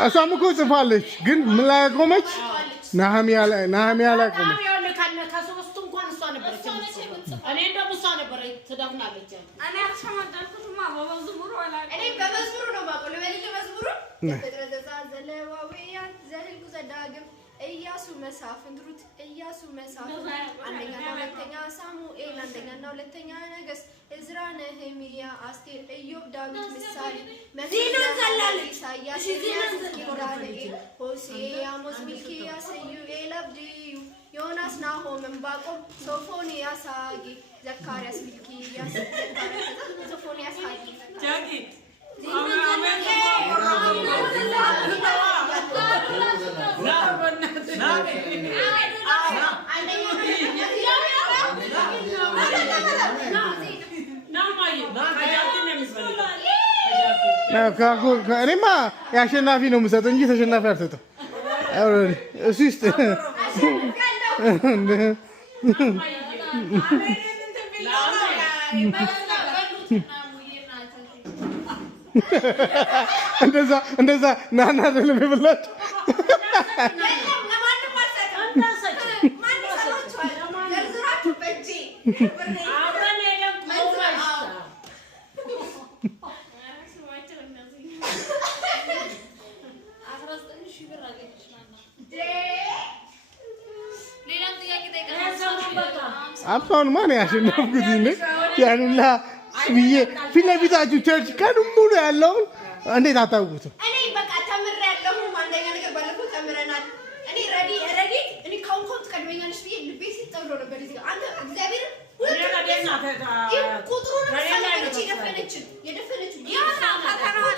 أسامو كوس فالش جن ملا قومش نعم يا قومش أنا عندي مصانع بريء تدافن على الجن أنا أخشى ما دخلت ما بمزبور ولا أنا بمزبور ولا ما أقول لك بمزبور تدرس زلواوية زهل كوزداغم إياسو مسافن دروت إياسو مسافن عندنا نولتنا ساموئيل عندنا نولتنا نجس إزرا نهمية أستير أيوب داوود مسالي زينو زلالي سايا سياس كيرالي هوسيا مزميكي يا سيو إلابديو يوناس ناهو من باقوم سوفونيا ساقي زكارياس ملكي يا سوفونيا ساقي جاكي أنا ما يعشنا فينا مساتنجي تشنا فيرتو أسيست እንደዛ ናና አይደለም ይብላች አባውን ማን ያሸነፍኩት እንዴ ያንላ ስብዬ ፊት ለፊታችሁ ቸርች ቀን ሙሉ ያለውን እንዴት አታውቁትም? እኔ በቃ ተምሬያለሁ። አንደኛ ነገር ባለፈው ተምረናል። እኔ ረዲ እኔ ካውንት ቀድመኛለሽ ብዬ ልቤ ሲጠብሎ ነበር እዚህ ጋር አንተ እግዚአብሔር ቁጥሩን ሰለች የደፈነችን ያና ፈተናው